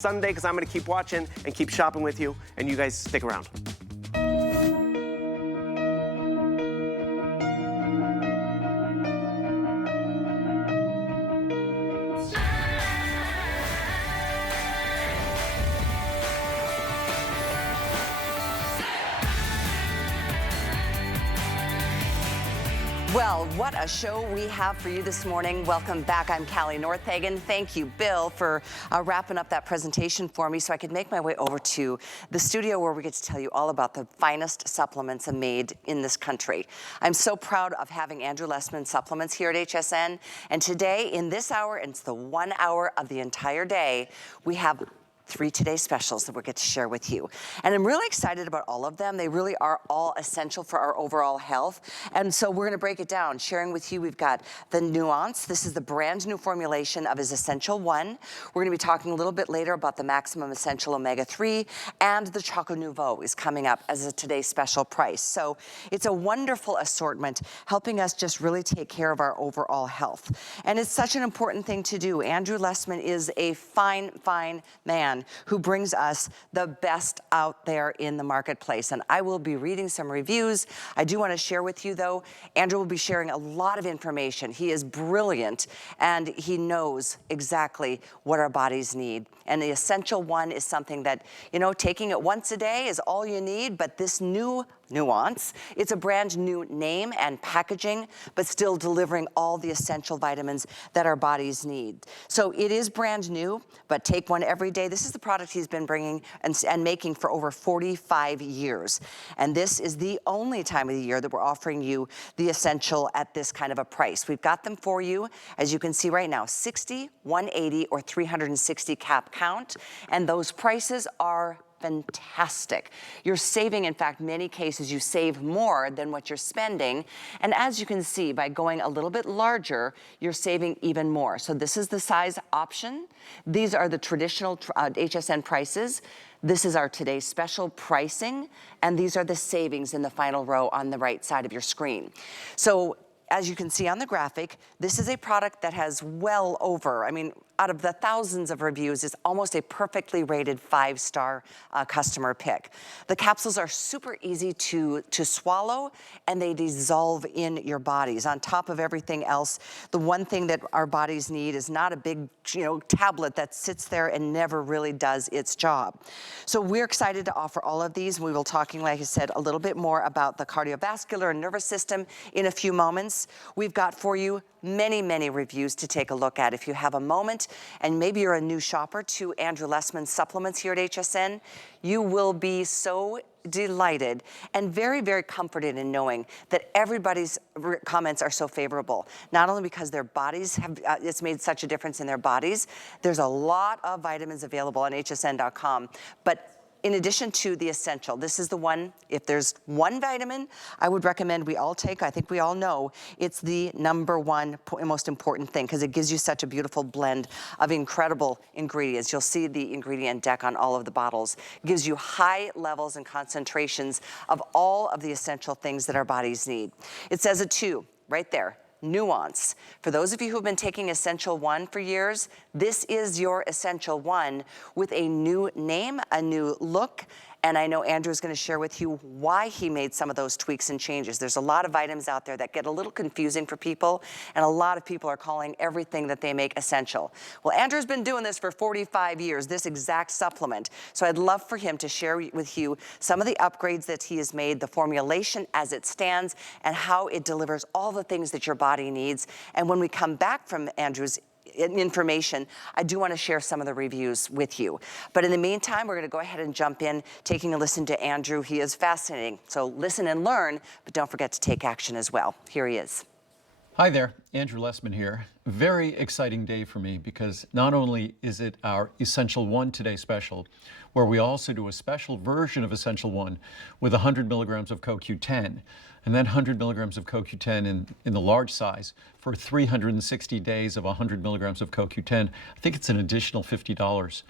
Sunday, because I'm going to keep watching and keep shopping with you, and you guys stick around. Well, what a show we have for you this morning. Welcome back. I'm Callie Northagen. Thank you, Bill, for wrapping up that presentation for me so I could make my way over to the studio where we get to tell you all about the finest supplements made in this country. I'm so proud of having Andrew Lessman Supplements here at HSN. And today, in this hour, and it's the 1 hour of the entire day, we have 3 Today specials that we'll get to share with you. And I'm really excited about all of them. They really are all essential for our overall health. And so we're gonna break it down, sharing with you, we've got the Nuance. This is the brand new formulation of his Essential One. We're gonna be talking a little bit later about the Maximum Essential Omega-3, and the Choco Nouveau is coming up as a Today special price. So it's a wonderful assortment, helping us just really take care of our overall health. And it's such an important thing to do. Andrew Lessman is a fine, fine man who brings us the best out there in the marketplace. And I will be reading some reviews. I do want to share with you, though, Andrew will be sharing a lot of information. He is brilliant, and he knows exactly what our bodies need. And the Essential One is something that, you know, taking it once a day is all you need, but this new Nuance, it's a brand new name and packaging, but still delivering all the essential vitamins that our bodies need. So it is brand new, but take one every day. This is the product he's been bringing and making for over 45 years. And this is the only time of the year that we're offering you the Essential at this kind of a price. We've got them for you, as you can see right now, 60, 180, or 360 cap count. And those prices are fantastic. You're saving, in fact, many cases you save more than what you're spending. And as you can see, by going a little bit larger, you're saving even more. So this is the size option. These are the traditional HSN prices. This is our Today special pricing. And these are the savings in the final row on the right side of your screen. So as you can see on the graphic, this is a product that has well over, I mean, out of the thousands of reviews, it's almost a perfectly rated 5-star customer pick. The capsules are super easy to swallow, and they dissolve in your bodies. On top of everything else, the one thing that our bodies need is not a big, you know, tablet that sits there and never really does its job. So we're excited to offer all of these. We will talking, like I said, a little bit more about the cardiovascular and nervous system in a few moments. We've got for you many, many reviews to take a look at. If you have a moment, and maybe you're a new shopper to Andrew Lessman Supplements here at HSN, you will be so delighted and very, very comforted in knowing that everybody's comments are so favorable. Not only because their bodies have, it's made such a difference in their bodies. There's a lot of vitamins available on hsn.com, but in addition to the Essential, this is the one, if there's one vitamin I would recommend we all take, I think we all know, it's the #1 most important thing, because it gives you such a beautiful blend of incredible ingredients. You'll see the ingredient deck on all of the bottles. It gives you high levels and concentrations of all of the essential things that our bodies need. It says it too, right there. Nuance. For those of you who've been taking Essential One for years, this is your Essential One with a new name, a new look, and I know Andrew's gonna share with you why he made some of those tweaks and changes. There's a lot of items out there that get a little confusing for people, and a lot of people are calling everything that they make essential. Well, Andrew's been doing this for 45 years, this exact supplement. So I'd love for him to share with you some of the upgrades that he has made, the formulation as it stands, and how it delivers all the things that your body needs. And when we come back from Andrew's information, I do want to share some of the reviews with you. But in the meantime, we're going to go ahead and jump in, taking a listen to Andrew. He is fascinating. So listen and learn, but don't forget to take action as well. Here he is. Hi there, Andrew Lessman here. Very exciting day for me, because not only is it our Essential One Today special, where we also do a special version of Essential One with 100 milligrams of CoQ10, and then 100 milligrams of CoQ10 in the large size for 360 days of 100 milligrams of CoQ10. I think it's an additional $50,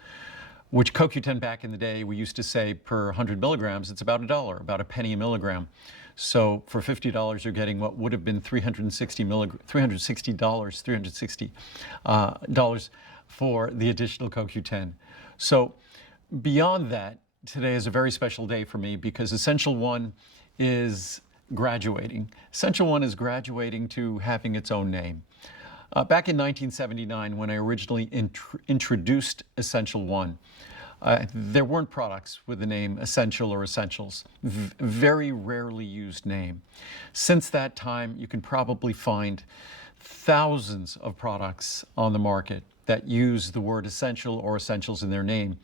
which CoQ10 back in the day, we used to say per 100 milligrams, it's about $1, about a penny a milligram. So for $50, you're getting what would have been $360 for the additional CoQ10. So beyond that, today is a very special day for me because Essential One is graduating. Essential One is graduating to having its own name. Back in 1979, when I originally introduced Essential One, there weren't products with the name Essential or Essentials, very rarely used name. Since that time, you can probably find thousands of products on the market that use the word essential or essentials in their name.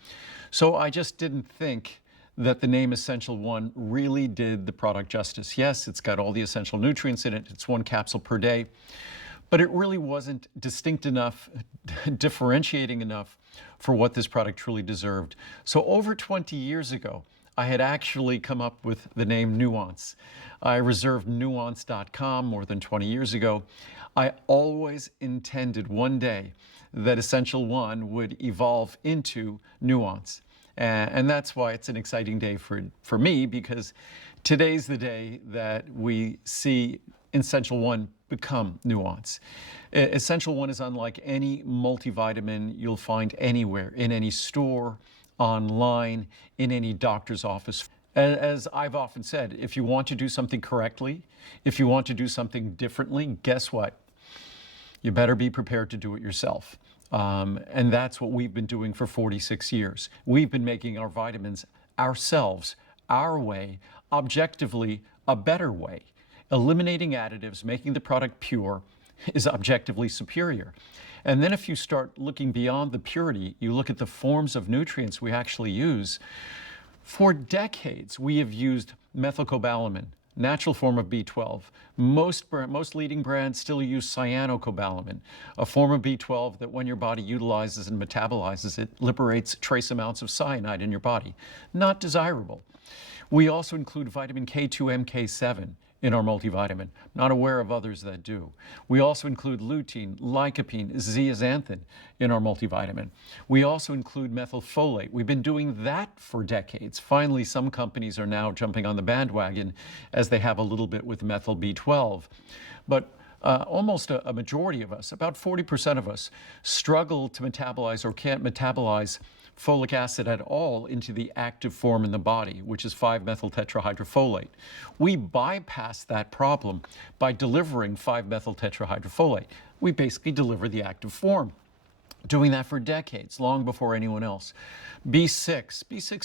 So I just didn't think that the name Essential One really did the product justice. Yes, it's got all the essential nutrients in it. It's 1 capsule per day, but it really wasn't distinct enough, differentiating enough for what this product truly deserved. So over 20 years ago, I had actually come up with the name Nuance. I reserved nuance.com more than 20 years ago. I always intended one day that Essential One would evolve into Nuance. And that's why it's an exciting day for me, because today's the day that we see Essential One become Nuance. Essential One is unlike any multivitamin you'll find anywhere, in any store, online, in any doctor's office. As I've often said, if you want to do something correctly, if you want to do something differently, guess what? You better be prepared to do it yourself. And that's what we've been doing for 46 years. We've been making our vitamins ourselves, our way, objectively a better way. Eliminating additives, making the product pure, is objectively superior. And then if you start looking beyond the purity, you look at the forms of nutrients we actually use. For decades, we have used methylcobalamin, natural form of B12. Most leading brands still use cyanocobalamin, a form of B12 that when your body utilizes and metabolizes it, liberates trace amounts of cyanide in your body. Not desirable. We also include vitamin K2, MK7 in our multivitamin. Not aware of others that do. We also include lutein, lycopene, zeaxanthin in our multivitamin. We also include methylfolate. We've been doing that for decades. Finally, some companies are now jumping on the bandwagon as they have a little bit with methyl B12. But almost a majority of us, about 40% of us, struggle to metabolize or can't metabolize folic acid at all into the active form in the body, which is 5-methyl tetrahydrofolate. We bypass that problem by delivering 5-methyl tetrahydrofolate. We basically deliver the active form. Doing that for decades, long before anyone else. B6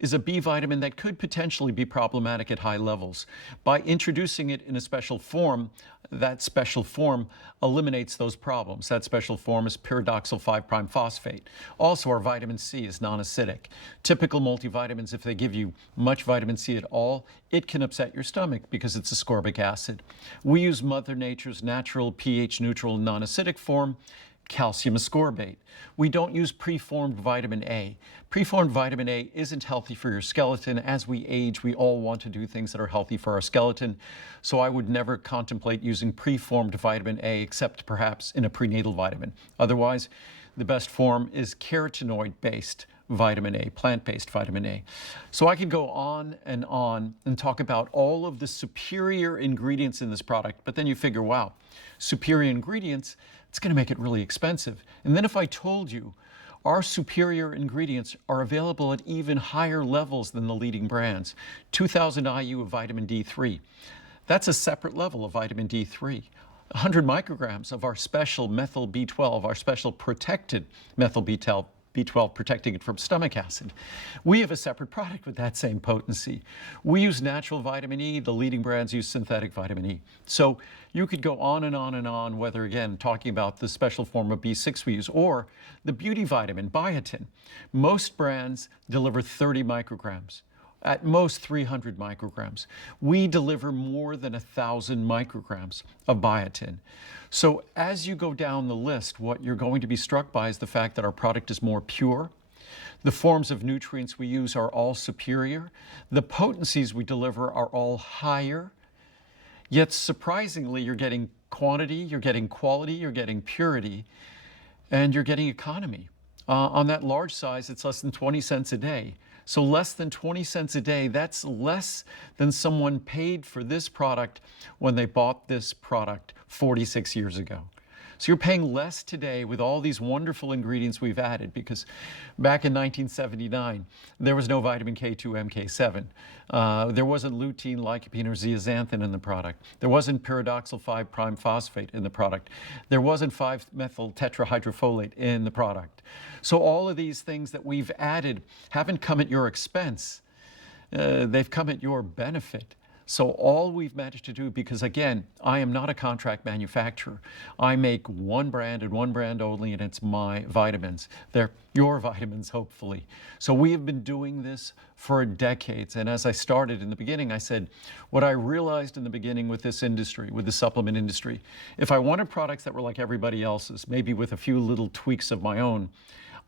is a B vitamin that could potentially be problematic at high levels. By introducing it in a special form, that special form eliminates those problems. That special form is pyridoxal 5' phosphate. Also, our vitamin C is non-acidic. Typical multivitamins, if they give you much vitamin C at all, it can upset your stomach because it's ascorbic acid. We use Mother Nature's natural pH neutral non-acidic form, calcium ascorbate. We don't use preformed vitamin A. Preformed vitamin A isn't healthy for your skeleton. As we age, we all want to do things that are healthy for our skeleton. So I would never contemplate using preformed vitamin A except perhaps in a prenatal vitamin. Otherwise, the best form is carotenoid-based vitamin A, plant-based vitamin A. So I could go on and talk about all of the superior ingredients in this product, but then you figure, wow, superior ingredients, it's going to make it really expensive. And then if I told you our superior ingredients are available at even higher levels than the leading brands, 2,000 IU of vitamin D3, that's a separate level of vitamin D3. 100 micrograms of our special methyl B12, our special protected methyl B12, protecting it from stomach acid. We have a separate product with that same potency. We use natural vitamin E, the leading brands use synthetic vitamin E. So you could go on and on and on, whether again, talking about the special form of B6 we use, or the beauty vitamin, biotin. Most brands deliver 30 micrograms. At most 300 micrograms. We deliver more than 1,000 micrograms of biotin. So as you go down the list, what you're going to be struck by is the fact that our product is more pure. The forms of nutrients we use are all superior. The potencies we deliver are all higher. Yet surprisingly, you're getting quantity, you're getting quality, you're getting purity, and you're getting economy. On that large size, it's less than 20 cents a day. So less than 20 cents a day, that's less than someone paid for this product when they bought this product 46 years ago. So you're paying less today with all these wonderful ingredients we've added, because back in 1979, there was no vitamin K2, MK7. There wasn't lutein, lycopene, or zeaxanthin in the product. There wasn't pyridoxal 5' phosphate in the product. There wasn't 5-methyl tetrahydrofolate in the product. So all of these things that we've added haven't come at your expense. They've come at your benefit. So all we've managed to do, because again, I am not a contract manufacturer. I make one brand and one brand only, and it's my vitamins. They're your vitamins, hopefully. So we have been doing this for decades. And as I started in the beginning, I said, what I realized in the beginning with this industry, with the supplement industry, if I wanted products that were like everybody else's, maybe with a few little tweaks of my own,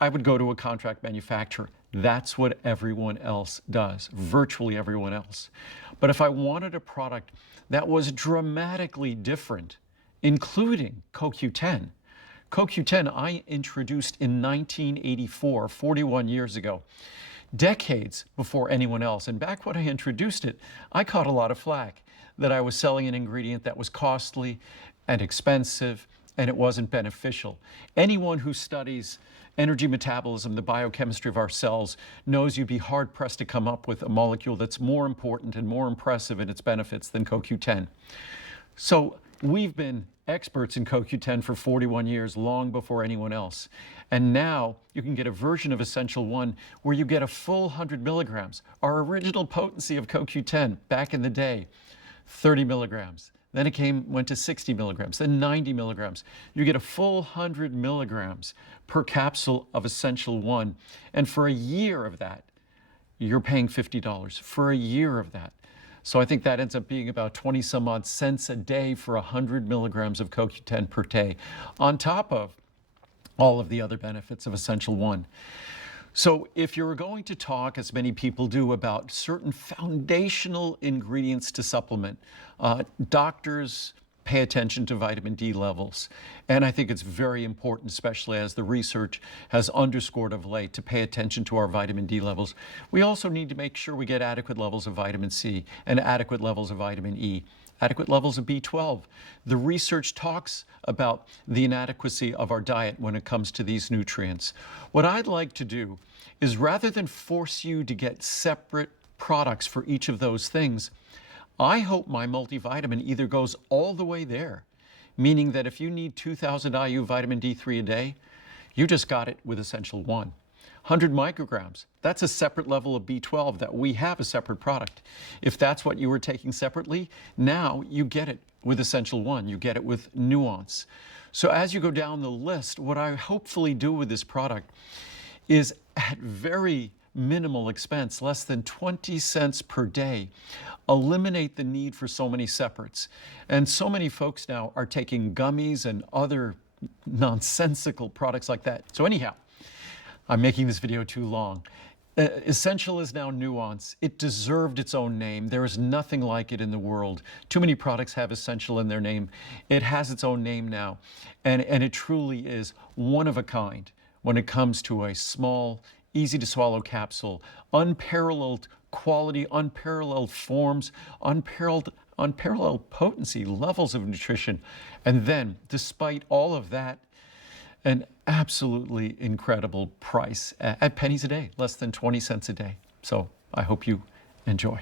I would go to a contract manufacturer. That's what everyone else does, virtually everyone else. But if I wanted a product that was dramatically different, including CoQ10, CoQ10 I introduced in 1984, 41 years ago, decades before anyone else. And back when I introduced it, I caught a lot of flack that I was selling an ingredient that was costly and expensive, and it wasn't beneficial. Anyone who studies energy metabolism, the biochemistry of our cells, knows you'd be hard-pressed to come up with a molecule that's more important and more impressive in its benefits than CoQ10. So we've been experts in CoQ10 for 41 years, long before anyone else. And now you can get a version of Essential 1 where you get a full 100 milligrams. Our original potency of CoQ10 back in the day, 30 milligrams. Then it went to 60 milligrams, then 90 milligrams. You get a full 100 milligrams per capsule of Essential 1. And for a year of that, you're paying $50 for a year of that. So I think that ends up being about 20 some odd cents a day for 100 milligrams of CoQ10 per day, on top of all of the other benefits of Essential 1. So if you're going to talk, as many people do, about certain foundational ingredients to supplement, doctors pay attention to vitamin D levels. And I think it's very important, especially as the research has underscored of late, to pay attention to our vitamin D levels. We also need to make sure we get adequate levels of vitamin C and adequate levels of vitamin E. Adequate levels of B12. The research talks about the inadequacy of our diet when it comes to these nutrients. What I'd like to do is, rather than force you to get separate products for each of those things, I hope my multivitamin either goes all the way there, meaning that if you need 2,000 IU vitamin D3 a day, you just got it with Essential 1. 100 micrograms, that's a separate level of B12 that we have a separate product. If that's what you were taking separately, now you get it with Essential 1, you get it with Nuance. So as you go down the list, what I hopefully do with this product is, at very minimal expense, less than 20 cents per day, eliminate the need for so many separates. And so many folks now are taking gummies and other nonsensical products like that. So anyhow, I'm making this video too long. Essential is now Nuance. It deserved its own name. There is nothing like it in the world. Too many products have Essential in their name. It has its own name now. And it truly is one of a kind when it comes to a small, easy to swallow capsule, unparalleled quality, unparalleled forms, unparalleled potency, levels of nutrition. And then, despite all of that, an absolutely incredible price at pennies a day, less than 20 cents a day. So I hope you enjoy.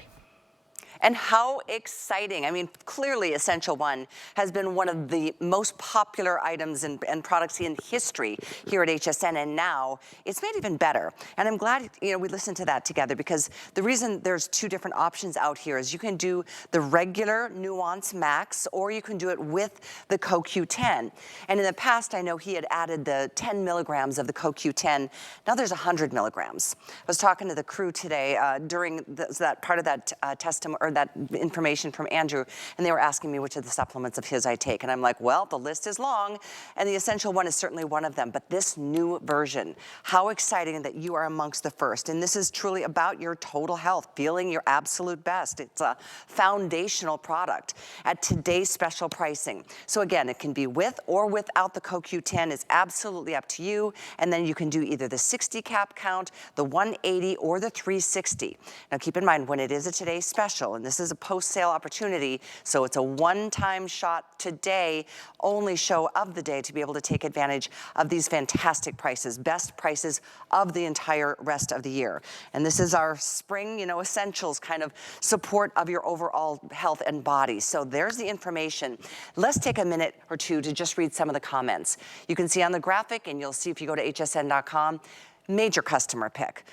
And how exciting. I mean, clearly Essential 1 has been one of the most popular items and products in history here at HSN, and now it's made even better. And I'm glad, we listened to that together, because the reason there's two different options out here is you can do the regular Nuance Max, or you can do it with the CoQ10. And in the past, I know he had added the 10 milligrams of the CoQ10. Now there's 100 milligrams. I was talking to the crew today during that part of that testimony, or that information from Andrew, and they were asking me which of the supplements of his I take. And I'm like, well, the list is long, and the Essential 1 is certainly one of them. But this new version, how exciting that you are amongst the first. And this is truly about your total health, feeling your absolute best. It's a foundational product at today's special pricing. So again, it can be with or without the CoQ10. It's absolutely up to you. And then you can do either the 60 cap count, the 180, or the 360. Now keep in mind, when it is a today's special, special, and this is a post-sale opportunity, so it's a one-time shot today, only show of the day to be able to take advantage of these fantastic prices, best prices of the entire rest of the year. And this is our spring, you know, essentials kind of support of your overall health and body. So there's the information. Let's take a minute or two to just read some of the comments. You can see on the graphic, and you'll see if you go to hsn.com, major customer pick.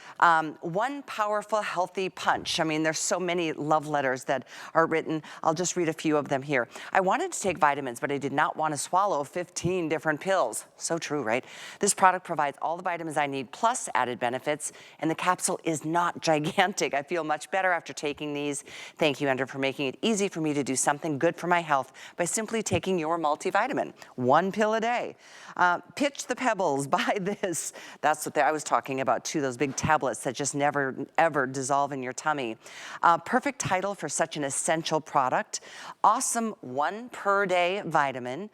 One powerful, healthy punch. I mean, there's so many love letters that are written. I'll just read a few of them here. I wanted to take vitamins, but I did not want to swallow 15 different pills. So true, right? This product provides all the vitamins I need, plus added benefits, and the capsule is not gigantic. I feel much better after taking these. Thank you, Andrew, for making it easy for me to do something good for my health by simply taking your multivitamin. One pill a day. Pitch the pebbles, buy this. That's what I was talking about too, those big tablets that just never, ever dissolve in your tummy. Perfect title for such an essential product. Awesome 1 per day vitamin.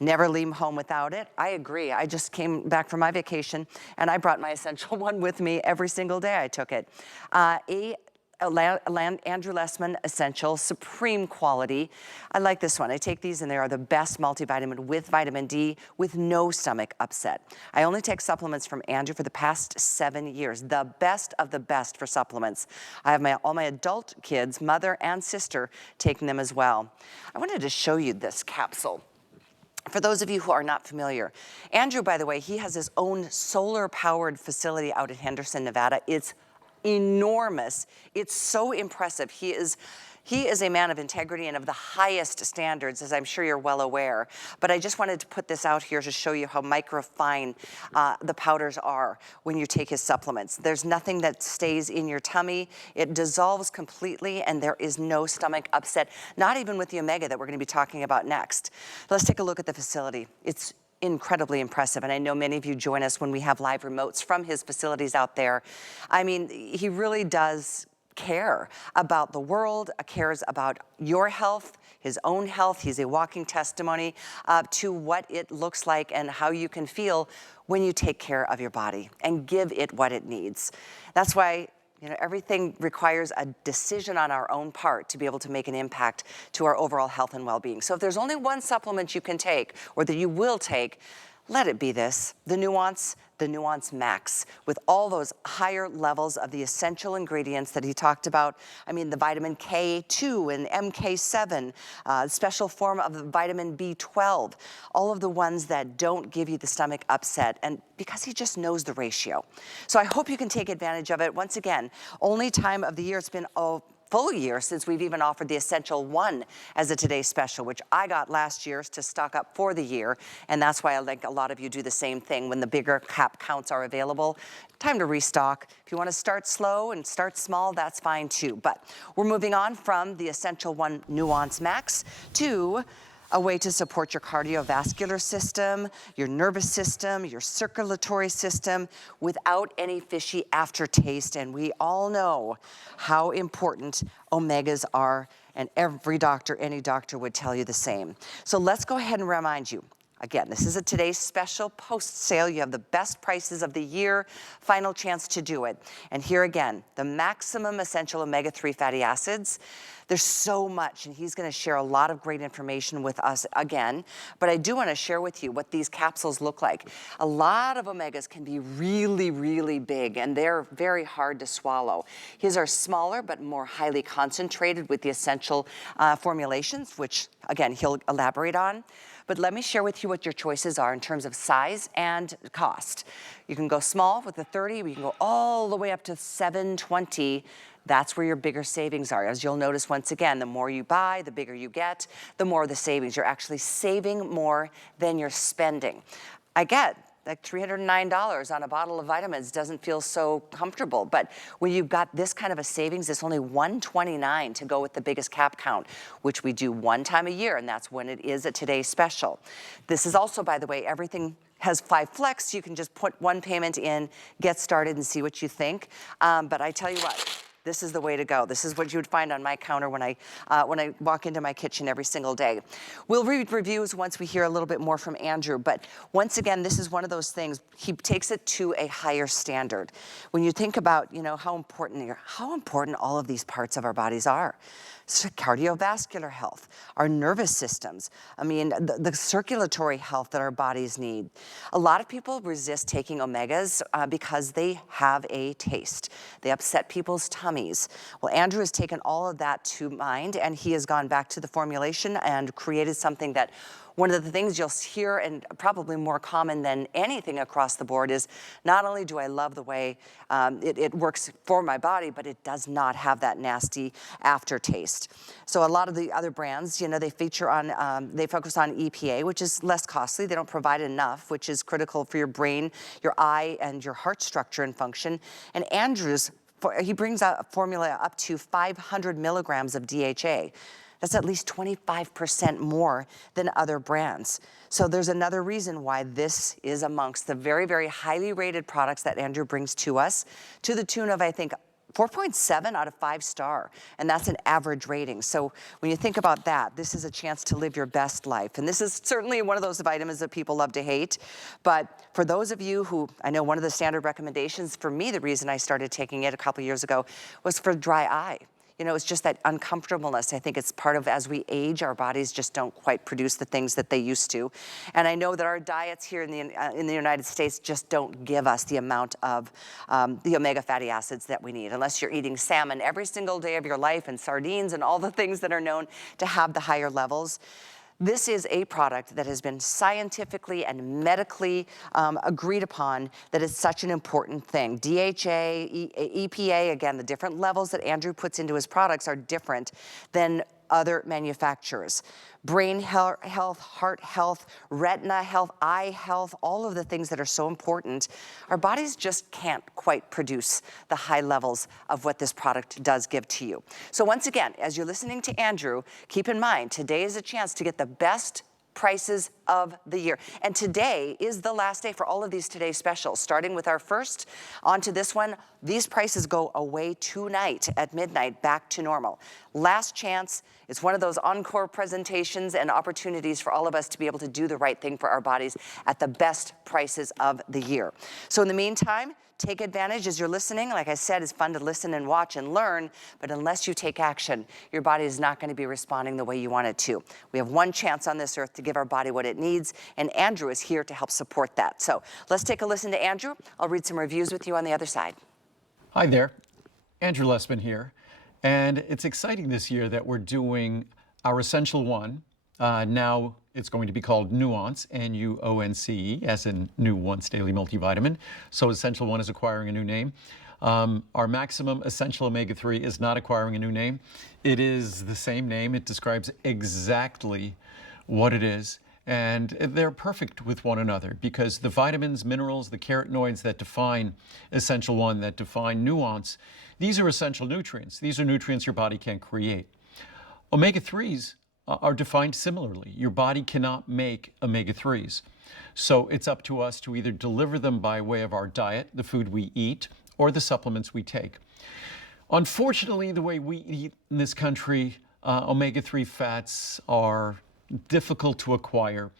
Never leave home without it. I agree. I just came back from my vacation and I brought my essential one with me every single day I took it. Andrew Lessman Essential, supreme quality. I like this one. I take these and they are the best multivitamin with vitamin D with no stomach upset. I only take supplements from Andrew for the past 7 years. The best of the best for supplements. I have all my adult kids, mother and sister, taking them as well. I wanted to show you this capsule. For those of you who are not familiar, Andrew, by the way, he has his own solar-powered facility out in Henderson, Nevada. It's enormous. It's so impressive. He is a man of integrity and of the highest standards, as I'm sure you're well aware. But I just wanted to put this out here to show you how microfine the powders are when you take his supplements. There's nothing that stays in your tummy. It dissolves completely, and there is no stomach upset, not even with the omega that we're going to be talking about next. Let's take a look at the facility. It's incredibly impressive, and I know many of you join us when we have live remotes from his facilities out there. I mean, he really does care about the world, cares about your health, his own health. He's a walking testimony to what it looks like and how you can feel when you take care of your body and give it what it needs. That's why, you know, everything requires a decision on our own part to be able to make an impact to our overall health and well-being. So if there's only one supplement you can take or that you will take, let it be this, the Nuance Max, with all those higher levels of the essential ingredients that he talked about. I mean, the vitamin K2 and MK7, special form of the vitamin B12, all of the ones that don't give you the stomach upset, and because he just knows the ratio. So I hope you can take advantage of it. Once again, only time of the year, it's been full year since we've even offered the Essential One as a Today Special, which I got last year to stock up for the year. And that's why I think a lot of you do the same thing when the bigger cap counts are available. Time to restock. If you want to start slow and start small, that's fine too. But we're moving on from the Essential One Nuance Max to a way to support your cardiovascular system, your nervous system, your circulatory system without any fishy aftertaste. And we all know how important omegas are, and every doctor, any doctor would tell you the same. So let's go ahead and remind you. Again, this is a Today's Special post-sale. You have the best prices of the year, final chance to do it. And here again, the maximum essential omega-3 fatty acids. There's so much, and he's gonna share a lot of great information with us again, but I do wanna share with you what these capsules look like. A lot of omegas can be really, really big, and they're very hard to swallow. His are smaller, but more highly concentrated with the essential formulations, which again, he'll elaborate on. But let me share with you what your choices are in terms of size and cost. You can go small with the 30, we can go all the way up to 720. That's where your bigger savings are. As you'll notice once again, the more you buy, the bigger you get, the more the savings. You're actually saving more than you're spending. I get like $309 on a bottle of vitamins doesn't feel so comfortable, but when you've got this kind of a savings, it's only $129 to go with the biggest cap count, which we do one time a year, and that's when it is a Today's Special. This is also, by the way, everything has 5 flex. You can just put one payment in, get started, and see what you think. But I tell you what, this is the way to go. This is what you would find on my counter when I walk into my kitchen every single day. We'll read reviews once we hear a little bit more from Andrew, but once again, this is one of those things, he takes it to a higher standard. When you think about, you know, how important all of these parts of our bodies are. So cardiovascular health, our nervous systems, I mean, the circulatory health that our bodies need. A lot of people resist taking omegas because they have a taste. They upset people's tummies. Well, Andrew has taken all of that to mind, and he has gone back to the formulation and created something that one of the things you'll hear, and probably more common than anything across the board, is not only do I love the way it works for my body, but it does not have that nasty aftertaste. So a lot of the other brands, you know, they focus on EPA, which is less costly. They don't provide enough, which is critical for your brain, your eye, and your heart structure and function. And Andrew's, he brings a formula up to 500 milligrams of DHA. That's at least 25% more than other brands. So there's another reason why this is amongst the very, very highly rated products that Andrew brings to us, to the tune of, I think, 4.7 out of 5 star, and that's an average rating. So when you think about that, this is a chance to live your best life. And this is certainly one of those vitamins that people love to hate. But for those of you who, I know one of the standard recommendations for me, the reason I started taking it a couple years ago was for dry eye. You know, it's just that uncomfortableness. I think it's part of, as we age, our bodies just don't quite produce the things that they used to. And I know that our diets here in the United States just don't give us the amount of the omega fatty acids that we need, unless you're eating salmon every single day of your life and sardines and all the things that are known to have the higher levels. This is a product that has been scientifically and medically agreed upon that is such an important thing. DHA, EPA, again, the different levels that Andrew puts into his products are different than other manufacturers. Brain health, heart health, retina health, eye health, all of the things that are so important. Our bodies just can't quite produce the high levels of what this product does give to you. So once again, as you're listening to Andrew, keep in mind, today is a chance to get the best prices of the year. And today is the last day for all of these Today specials, starting with our first onto this one. These prices go away tonight at midnight, back to normal. Last chance. It's one of those encore presentations and opportunities for all of us to be able to do the right thing for our bodies at the best prices of the year. So in the meantime, take advantage as you're listening. Like I said, it's fun to listen and watch and learn, but unless you take action, your body is not going to be responding the way you want it to. We have one chance on this earth to give our body what it needs, and Andrew is here to help support that. So let's take a listen to Andrew. I'll read some reviews with you on the other side. Hi there, Andrew Lessman here. And it's exciting this year that we're doing our Essential One. Now it's going to be called Nuance, N-U-O-N-C-E, as in New Once Daily Multivitamin. So Essential One is acquiring a new name. Our Maximum Essential Omega-3 is not acquiring a new name. It is the same name. It describes exactly what it is. And they're perfect with one another because the vitamins, minerals, the carotenoids that define Essential One, that define Nuance, these are essential nutrients. These are nutrients your body can't create. Omega-3s are defined similarly. Your body cannot make omega-3s. So it's up to us to either deliver them by way of our diet, the food we eat, or the supplements we take. Unfortunately, the way we eat in this country, omega-3 fats are difficult to acquire.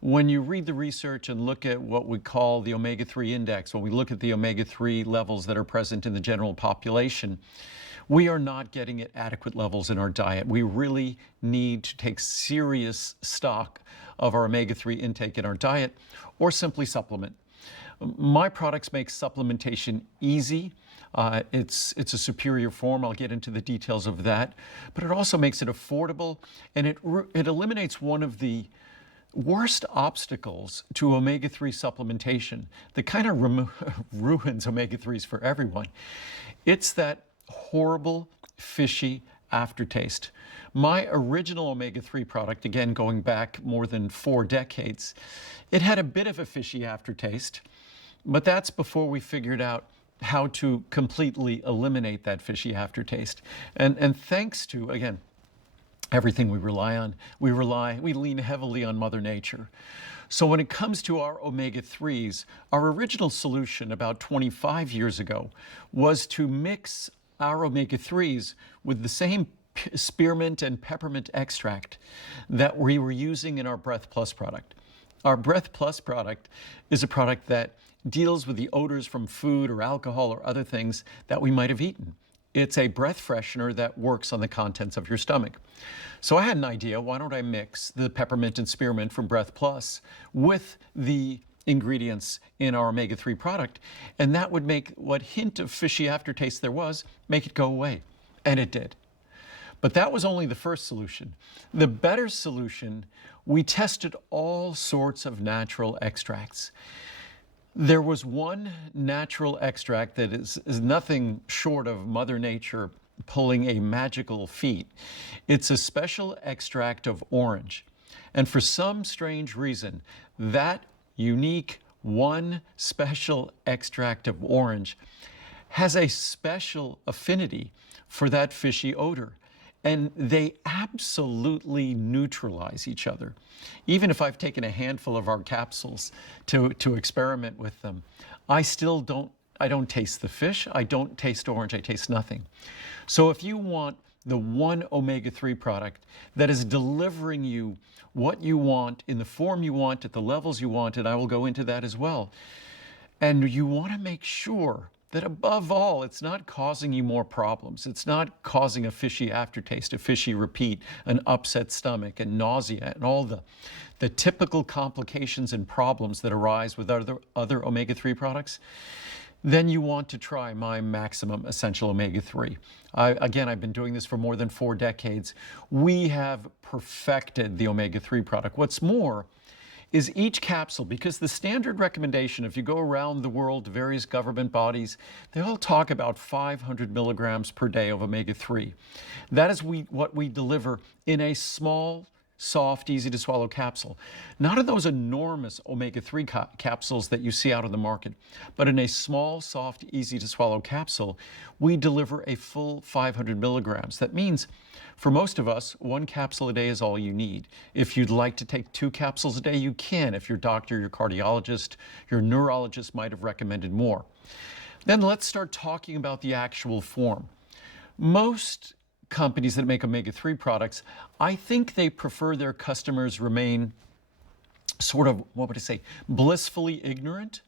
When you read the research and look at what we call the omega-3 index, when we look at the omega-3 levels that are present in the general population, we are not getting at adequate levels in our diet. We really need to take serious stock of our omega-3 intake in our diet or simply supplement. My products make supplementation easy. It's a superior form. I'll get into the details of that. But it also makes it affordable, and it eliminates one of the worst obstacles to omega-3 supplementation that kind of ruins omega-3s for everyone. It's that horrible, fishy aftertaste. My original omega-3 product, again going back more than 4 decades, it had a bit of a fishy aftertaste, but that's before we figured out how to completely eliminate that fishy aftertaste. And thanks to, again, everything we rely on, we lean heavily on Mother Nature. So when it comes to our omega-3s, our original solution about 25 years ago was to mix our omega-3s with the same spearmint and peppermint extract that we were using in our Breath Plus product. Our Breath Plus product is a product that deals with the odors from food or alcohol or other things that we might have eaten. It's a breath freshener that works on the contents of your stomach. So I had an idea, why don't I mix the peppermint and spearmint from Breath Plus with the ingredients in our omega-3 product, and that would make what hint of fishy aftertaste there was, make it go away. And it did. But that was only the first solution. The better solution, we tested all sorts of natural extracts. There was one natural extract that is nothing short of Mother Nature pulling a magical feat. It's a special extract of orange. And for some strange reason, that unique one special extract of orange has a special affinity for that fishy odor. And they absolutely neutralize each other. Even if I've taken a handful of our capsules to experiment with them, I don't taste the fish, I don't taste orange, I taste nothing. So if you want the one omega-3 product that is delivering you what you want in the form you want at the levels you want, and I will go into that as well, and you want to make sure that above all, it's not causing you more problems. It's not causing a fishy aftertaste, a fishy repeat, an upset stomach, and nausea, and all the typical complications and problems that arise with other omega-3 products. Then you want to try my Maximum Essential Omega-3. Again, I've been doing this for more than 4 decades. We have perfected the omega-3 product. What's more, is each capsule, because the standard recommendation, if you go around the world to various government bodies, they all talk about 500 milligrams per day of omega-3. That is what we deliver in a small, soft, easy to swallow capsule. Not in those enormous omega-3 capsules that you see out on the market, but in a small, soft, easy to swallow capsule, we deliver a full 500 milligrams. That means for most of us, 1 capsule a day is all you need. If you'd like to take 2 capsules a day, you can. If your doctor, your cardiologist, your neurologist might have recommended more. Then let's start talking about the actual form. Most companies that make omega-3 products, I think they prefer their customers remain sort of, what would I say, blissfully ignorant.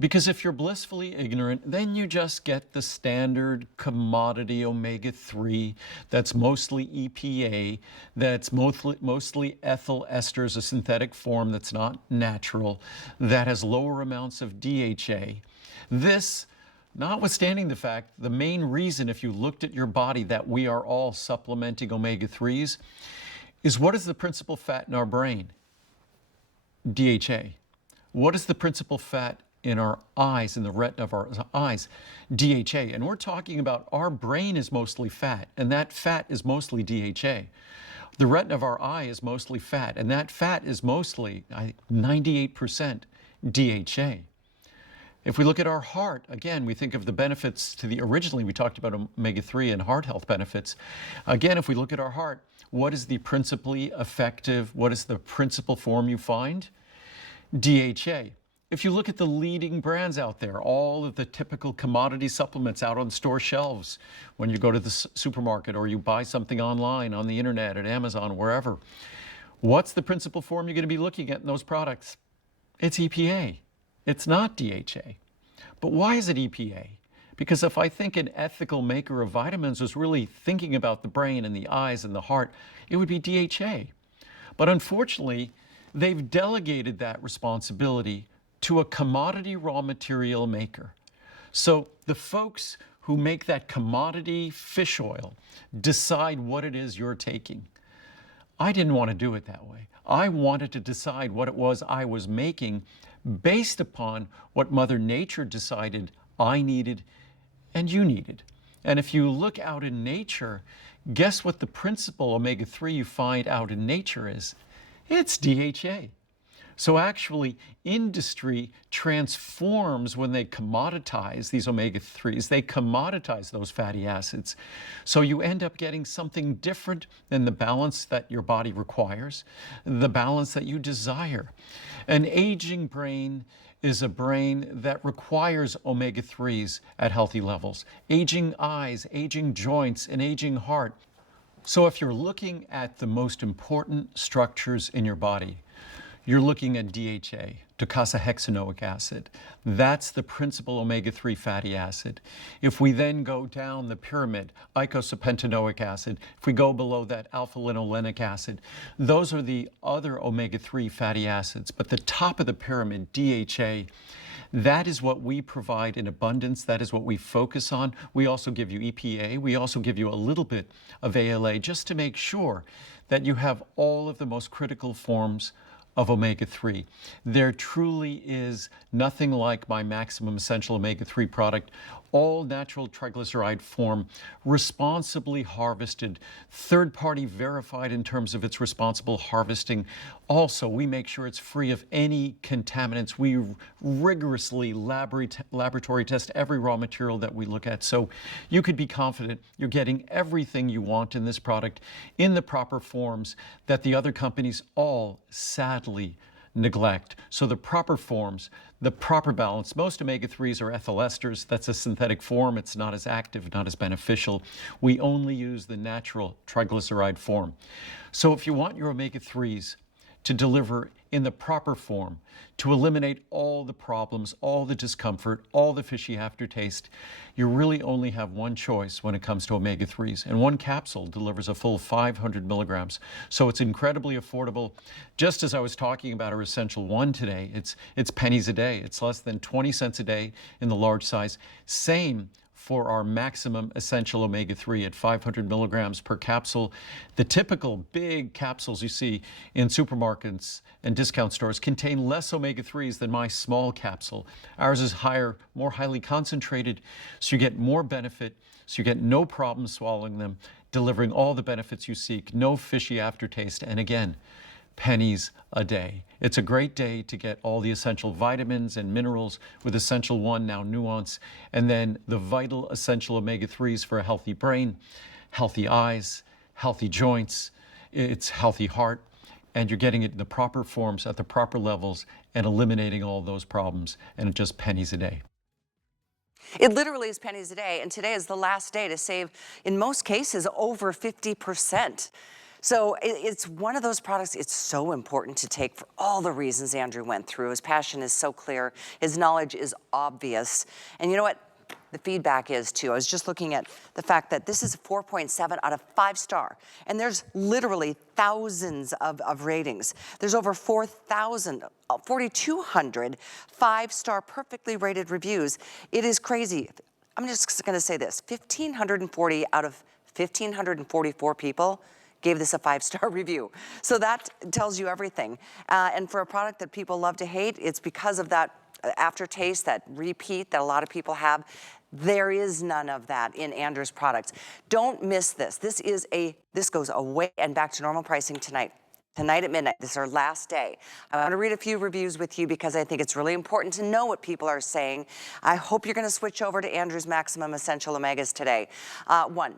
Because if you're blissfully ignorant, then you just get the standard commodity omega-3 that's mostly EPA, that's mostly ethyl esters, a synthetic form that's not natural, that has lower amounts of DHA. This, notwithstanding the fact, the main reason, if you looked at your body, that we are all supplementing omega-3s, is what is the principal fat in our brain? DHA. What is the principal fat in our eyes, in the retina of our eyes? DHA. And we're talking about our brain is mostly fat, and that fat is mostly DHA. The retina of our eye is mostly fat, and that fat is mostly 98% DHA. If we look at our heart, again, we think of the benefits to originally we talked about omega-3 and heart health benefits. Again, if we look at our heart, what is the principally effective, what is the principal form you find? DHA. If you look at the leading brands out there, all of the typical commodity supplements out on store shelves, when you go to the supermarket or you buy something online on the internet, at Amazon, wherever, what's the principal form you're going to be looking at in those products? It's EPA. It's not DHA. But why is it EPA? Because if I think an ethical maker of vitamins was really thinking about the brain and the eyes and the heart, it would be DHA. But unfortunately, they've delegated that responsibility to a commodity raw material maker. So the folks who make that commodity fish oil decide what it is you're taking. I didn't want to do it that way. I wanted to decide what it was I was making based upon what Mother Nature decided I needed and you needed. And if you look out in nature, guess what the principal omega-3 you find out in nature is? It's DHA. So actually, industry transforms when they commoditize these omega-3s. They commoditize those fatty acids. So you end up getting something different than the balance that your body requires, the balance that you desire. An aging brain, is a brain that requires omega-3s at healthy levels. Aging eyes, aging joints, and aging heart. So if you're looking at the most important structures in your body, you're looking at DHA, docosahexaenoic acid. That's the principal omega-3 fatty acid. If we then go down the pyramid, eicosapentaenoic acid, if we go below that, alpha-linolenic acid, those are the other omega-3 fatty acids. But the top of the pyramid, DHA, that is what we provide in abundance. That is what we focus on. We also give you EPA. We also give you a little bit of ALA just to make sure that you have all of the most critical forms of omega-3. There truly is nothing like my Maximum Essential Omega-3 product, all natural triglyceride form, responsibly harvested, third-party verified in terms of its responsible harvesting. Also, we make sure it's free of any contaminants. We rigorously laboratory test every raw material that we look at. So you could be confident you're getting everything you want in this product in the proper forms that the other companies all sadly neglect. So the proper forms, the proper balance. Most omega-3s are ethyl esters. That's a synthetic form. It's not as active, not as beneficial. We only use the natural triglyceride form. So if you want your omega-3s to deliver in the proper form, to eliminate all the problems, all the discomfort, all the fishy aftertaste, you really only have one choice when it comes to omega-3s. And one capsule delivers a full 500 milligrams. So it's incredibly affordable. Just as I was talking about our Essential One today, it's pennies a day. It's less than 20 cents a day in the large size. Same for our Maximum Essential Omega-3 at 500 milligrams per capsule. The typical big capsules you see in supermarkets and discount stores contain less omega-3s than my small capsule. Ours is higher, more highly concentrated, so you get more benefit, so you get no problem swallowing them, delivering all the benefits you seek, no fishy aftertaste, and again, pennies a day. It's a great day to get all the essential vitamins and minerals with Essential One, now Nuance, and then the vital essential omega-3s for a healthy brain, healthy eyes, healthy joints, it's healthy heart, and you're getting it in the proper forms at the proper levels and eliminating all those problems, and it's just pennies a day. It literally is pennies a day, and today is the last day to save, in most cases, over 50%. So it's one of those products, it's so important to take for all the reasons Andrew went through. His passion is so clear, his knowledge is obvious. And you know what? The feedback is too. I was just looking at the fact that this is a 4.7 out of 5-star. And there's literally thousands of ratings. There's over 4,200 5-star perfectly rated reviews. It is crazy. I'm just gonna say this, 1,540 out of 1,544 people gave this a 5-star review. So that tells you everything. And for a product that people love to hate, it's because of that aftertaste, that repeat that a lot of people have. There is none of that in Andrew's products. Don't miss this. This goes away and back to normal pricing tonight. Tonight at midnight, this is our last day. I want to read a few reviews with you because I think it's really important to know what people are saying. I hope you're gonna switch over to Andrew's Maximum Essential Omegas today. One,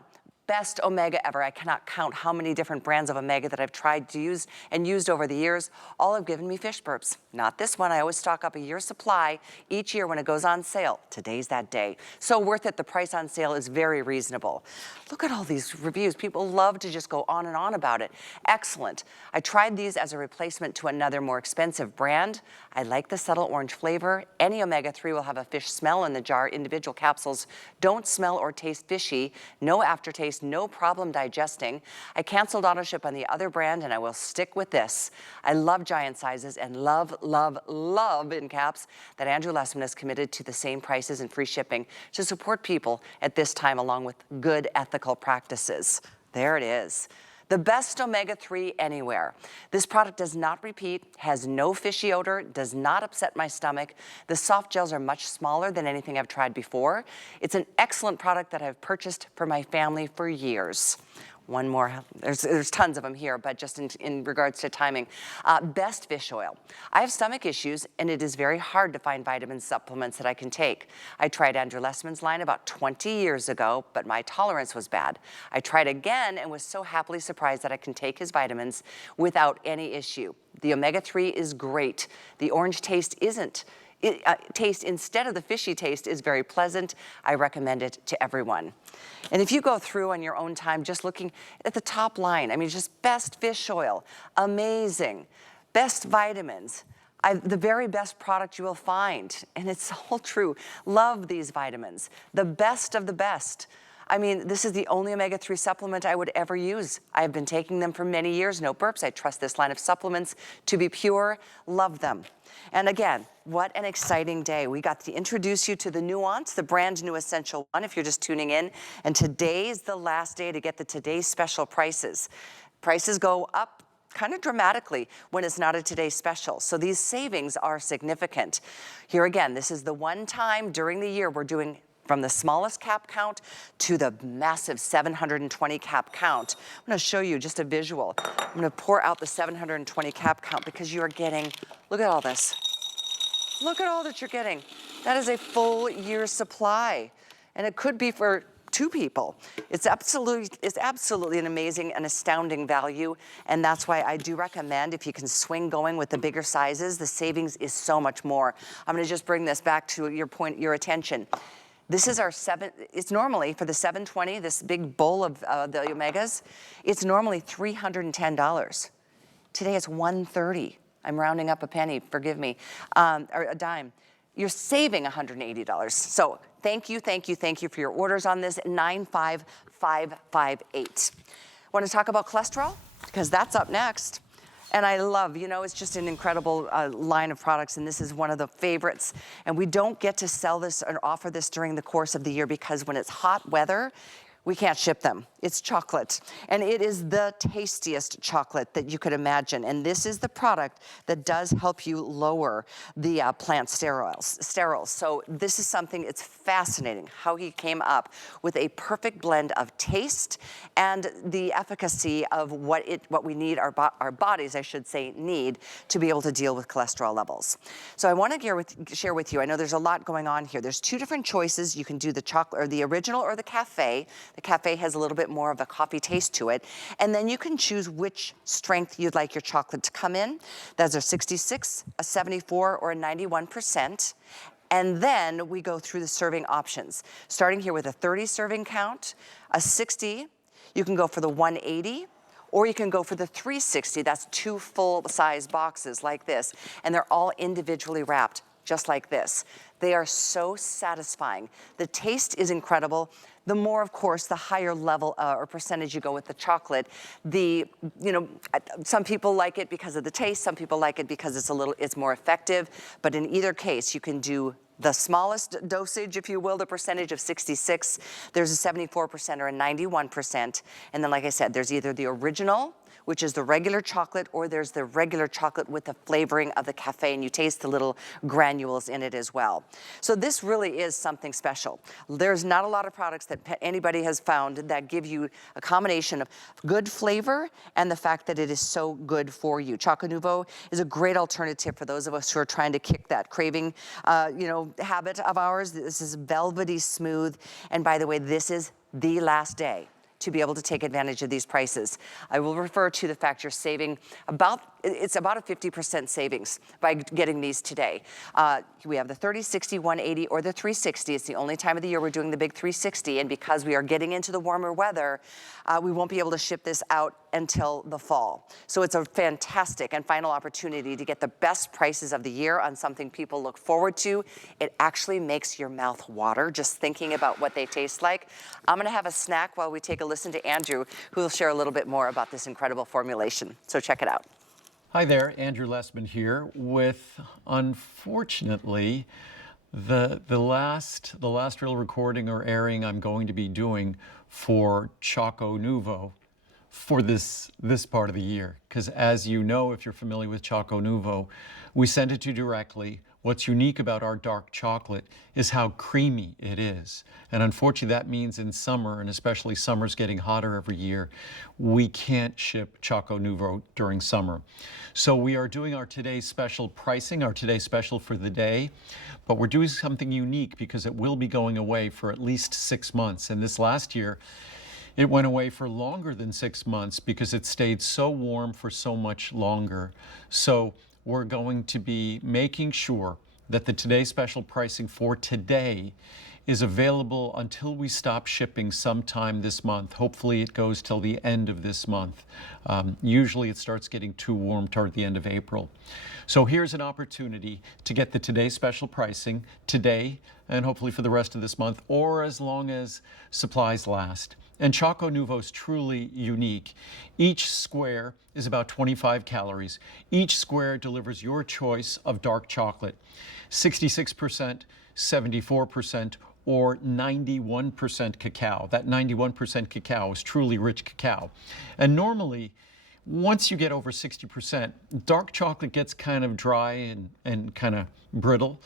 best omega ever. I cannot count how many different brands of omega that I've tried to use and used over the years. All have given me fish burps. Not this one. I always stock up a year's supply each year when it goes on sale. Today's that day. So worth it. The price on sale is very reasonable. Look at all these reviews. People love to just go on and on about it. Excellent. I tried these as a replacement to another more expensive brand. I like the subtle orange flavor. Any omega-3 will have a fish smell in the jar. Individual capsules don't smell or taste fishy. No aftertaste, no problem digesting. I canceled auto ship on the other brand and I will stick with this. I love giant sizes and love, love, love in caps that Andrew Lessman is committed to the same prices and free shipping to support people at this time along with good ethical practices. There it is. The best omega-3 anywhere. This product does not repeat, has no fishy odor, does not upset my stomach. The soft gels are much smaller than anything I've tried before. It's an excellent product that I've purchased for my family for years. One more, there's tons of them here, but just in regards to timing. Best fish oil. I have stomach issues and it is very hard to find vitamin supplements that I can take. I tried Andrew Lessman's line about 20 years ago, but my tolerance was bad. I tried again and was so happily surprised that I can take his vitamins without any issue. The omega-3 is great. The orange taste isn't. taste instead of the fishy taste is very pleasant. I recommend it to everyone. And if you go through on your own time, just looking at the top line, I mean, just best fish oil, amazing. Best vitamins, the very best product you will find. And it's all true. Love these vitamins. The best of the best. I mean, this is the only omega-3 supplement I would ever use. I have been taking them for many years, no burps. I trust this line of supplements to be pure, love them. And again, what an exciting day. We got to introduce you to the Nuance, the brand new Essential One, if you're just tuning in. And today's the last day to get the today's special prices. Prices go up kind of dramatically when it's not a today's special. So these savings are significant. Here again, this is the one time during the year we're doing from the smallest cap count to the massive 720 cap count. I'm gonna show you just a visual. I'm gonna pour out the 720 cap count because you are getting, look at all this. Look at all that you're getting. That is a full year's supply. And it could be for 2 people. It's absolutely an amazing and astounding value. And that's why I do recommend if you can swing going with the bigger sizes, the savings is so much more. I'm gonna just bring this back to your attention. This is our it's normally for the 720, this big bowl of the omegas, it's normally $310. Today it's $130. I'm rounding up a penny, forgive me, or a dime. You're saving $180. So thank you for your orders on this, 95558. Want to talk about cholesterol? Because that's up next. And I love, you know, it's just an incredible line of products, and this is one of the favorites. And we don't get to sell this or offer this during the course of the year because when it's hot weather, we can't ship them. It's chocolate. And it is the tastiest chocolate that you could imagine. And this is the product that does help you lower the plant sterols. So this is something, it's fascinating how he came up with a perfect blend of taste and the efficacy of what we need, our bodies, I should say, need to be able to deal with cholesterol levels. So I want to share with you, I know there's a lot going on here. There's 2 different choices. You can do the chocolate or the original or the cafe. The cafe has a little bit more of a coffee taste to it. And then you can choose which strength you'd like your chocolate to come in. That's a 66, a 74, or a 91%. And then we go through the serving options. Starting here with a 30 serving count, a 60, you can go for the 180, or you can go for the 360. That's 2 full-size boxes like this. And they're all individually wrapped, just like this. They are so satisfying. The taste is incredible. The more, of course, the higher level or percentage you go with the chocolate. Some people like it because of the taste. Some people like it because it's more effective. But in either case, you can do the smallest dosage, if you will, the percentage of 66. There's a 74% or a 91%. And then, like I said, there's either the original, which is the regular chocolate, or there's the regular chocolate with the flavoring of the cafe, and you taste the little granules in it as well. So this really is something special. There's not a lot of products that anybody has found that give you a combination of good flavor and the fact that it is so good for you. Choco Nouveau is a great alternative for those of us who are trying to kick that craving, habit of ours. This is velvety smooth, and by the way, this is the last day to be able to take advantage of these prices. I will refer to the fact you're saving it's about a 50% savings by getting these today. We have the 30, 60, 180, or the 360. It's the only time of the year we're doing the big 360, and because we are getting into the warmer weather, we won't be able to ship this out until the fall. So it's a fantastic and final opportunity to get the best prices of the year on something people look forward to. It actually makes your mouth water just thinking about what they taste like. I'm gonna have a snack while we take a listen to Andrew, who will share a little bit more about this incredible formulation. So check it out. Hi there, Andrew Lessman here with, unfortunately, the last real recording or airing I'm going to be doing for Choco Nouveau for this part of the year. Because as you know, if you're familiar with Choco Nouveau, we send it to you directly. What's unique about our dark chocolate is how creamy it is. And unfortunately, that means in summer, and especially summer's getting hotter every year, we can't ship Choco Nouveau during summer. So we are doing our today's special pricing, our today's special for the day, but we're doing something unique because it will be going away for at least 6 months. And this last year, it went away for longer than 6 months because it stayed so warm for so much longer. So we're going to be making sure that the Today Special pricing for today is available until we stop shipping sometime this month. Hopefully it goes till the end of this month. Usually it starts getting too warm toward the end of April. So here's an opportunity to get the Today Special pricing today and hopefully for the rest of this month, or as long as supplies last. And Choco Nuvo is truly unique. Each square is about 25 calories. Each square delivers your choice of dark chocolate, 66%, 74%, or 91% cacao. That 91% cacao is truly rich cacao. And normally, once you get over 60%, dark chocolate gets kind of dry and kind of brittle.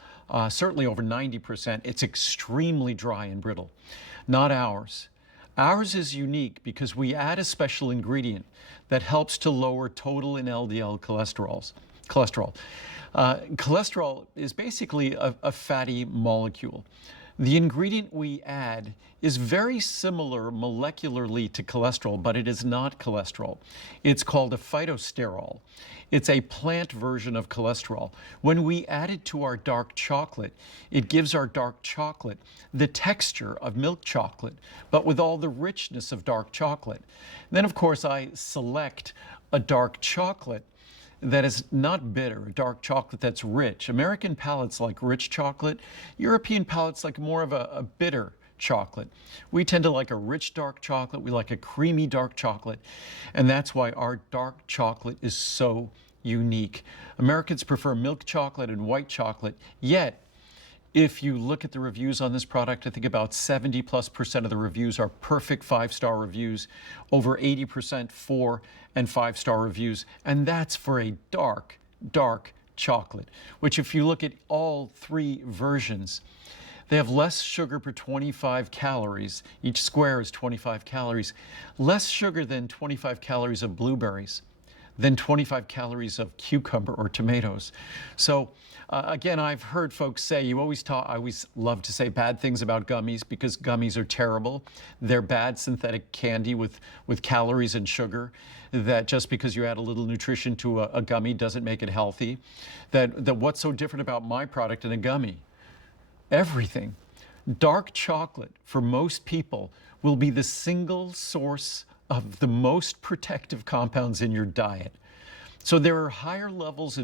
Certainly over 90%, it's extremely dry and brittle. Not ours. Ours is unique because we add a special ingredient that helps to lower total and LDL cholesterol. Cholesterol is basically a fatty molecule. The ingredient we add is very similar molecularly to cholesterol, but it is not cholesterol. It's called a phytosterol. It's a plant version of cholesterol. When we add it to our dark chocolate, it gives our dark chocolate the texture of milk chocolate, but with all the richness of dark chocolate. Then, of course, I select a dark chocolate that is not bitter, a dark chocolate that's rich. American palates like rich chocolate. European palates like more of a bitter chocolate. We tend to like a rich dark chocolate. We like a creamy dark chocolate. And that's why our dark chocolate is so unique. Americans prefer milk chocolate and white chocolate, yet if you look at the reviews on this product, I think about 70+% of the reviews are perfect 5-star reviews, over 80% 4 and 5-star reviews, and that's for a dark, dark chocolate, which if you look at all three versions, they have less sugar per 25 calories. Each square is 25 calories, less sugar than 25 calories of blueberries, than 25 calories of cucumber or tomatoes. So again, I've heard folks say, I always love to say bad things about gummies because gummies are terrible. They're bad synthetic candy with calories and sugar, that just because you add a little nutrition to a gummy doesn't make it healthy. That what's so different about my product and a gummy? Everything. Dark chocolate, for most people, will be the single source of the most protective compounds in your diet. So there are higher levels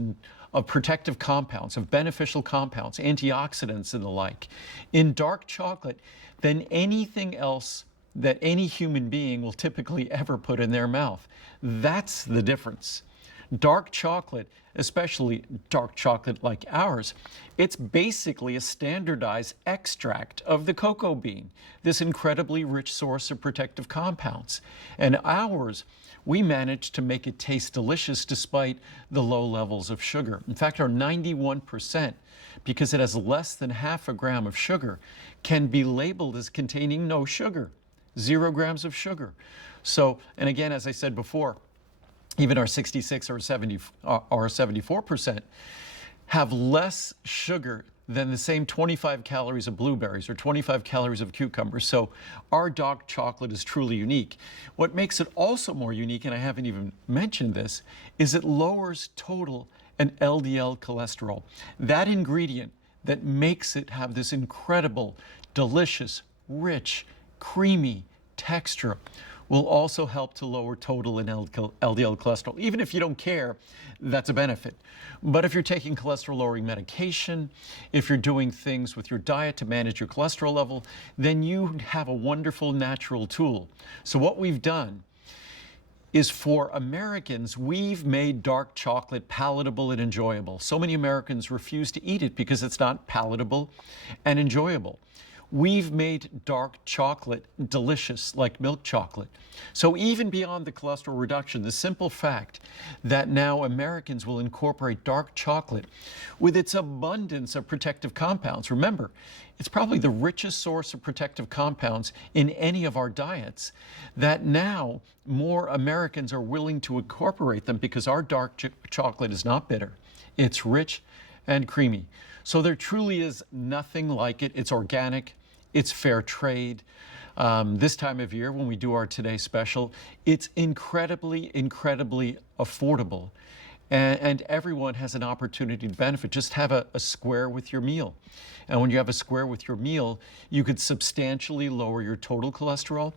of protective compounds, of beneficial compounds, antioxidants and the like, in dark chocolate than anything else that any human being will typically ever put in their mouth. That's the difference. Dark chocolate, especially dark chocolate like ours, it's basically a standardized extract of the cocoa bean, this incredibly rich source of protective compounds. And ours, we managed to make it taste delicious despite the low levels of sugar. In fact, our 91%, because it has less than half a gram of sugar, can be labeled as containing no sugar, 0 grams of sugar. So, and again, as I said before, even our 66 or 74% have less sugar than the same 25 calories of blueberries or 25 calories of cucumbers. So our dark chocolate is truly unique. What makes it also more unique, and I haven't even mentioned this, is it lowers total and LDL cholesterol. That ingredient that makes it have this incredible, delicious, rich, creamy texture will also help to lower total and LDL cholesterol. Even if you don't care, that's a benefit. But if you're taking cholesterol-lowering medication, if you're doing things with your diet to manage your cholesterol level, then you have a wonderful natural tool. So what we've done is, for Americans, we've made dark chocolate palatable and enjoyable. So many Americans refuse to eat it because it's not palatable and enjoyable. We've made dark chocolate delicious like milk chocolate. So even beyond the cholesterol reduction, the simple fact that now Americans will incorporate dark chocolate with its abundance of protective compounds. Remember, it's probably the richest source of protective compounds in any of our diets, that now more Americans are willing to incorporate them because our dark chocolate is not bitter. It's rich and creamy. So there truly is nothing like it. It's organic. It's fair trade. This time of year, when we do our Today Special, it's incredibly, incredibly affordable. and everyone has an opportunity to benefit. Just have a square with your meal. And when you have a square with your meal, you could substantially lower your total cholesterol,